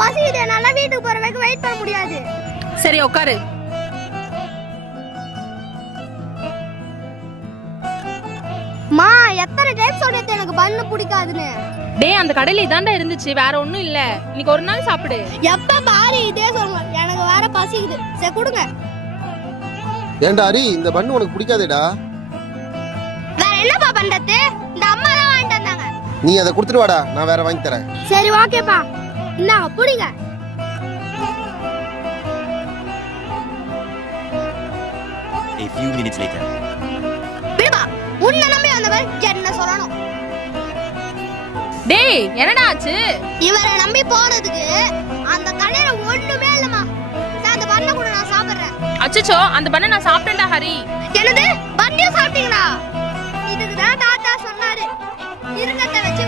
பசிக்குது, என்னால வீட்டுக்கு போற வரைக்கும் வெயிட் பண்ண முடியாது. சரி உட்காரு. மா, எத்தனை டைம் சொல்றது எனக்கு பண்ணு பிடிக்காதுன்னு. டேய், அந்த கடையில இதாண்டா இருந்துச்சு, வேற ஒண்ணும் இல்ல. இன்னைக்கு ஒரு நாள் சாப்பிடு. எப்ப பாரு இதே சொல்லுங்க, எனக்கு வேற பசிக்குது. சரி கொடுங்க. ஏண்டா ஹரி, இந்த பண்ணு உனக்கு பிடிக்காதேடா. வேற என்னப்பா பண்றது? இந்த அம்மா தான் வாங்கிட்டு வந்தாங்க. நீ அதை கொடுத்துட்டு வாடா, நான் வேற வாங்கி தரேன். சரி ஓகேப்பா, இந்தாங்க புடிங்க. A few minutes later. விடுப்பா, உன்னை நம்பி வந்தவன் என்ன சொல்லணும்? டேய், என்னடா ஆச்சு? இவரை நம்பி போனதுக்கு அந்த கடையில ஒண்ணுமே இல்லம்மா. அந்த பண்ண கூட நான் சாப்பிடுறேன். அச்சச்சோ, அந்த பண்ணை நான் சாப்பிட்டேன்டா ஹரி. என்னது, பண்ணியும் சாப்பிட்டீங்களா? இதுக்கு தான் தாத்தா சொன்னாரு, இருக்கத்தை வச்சு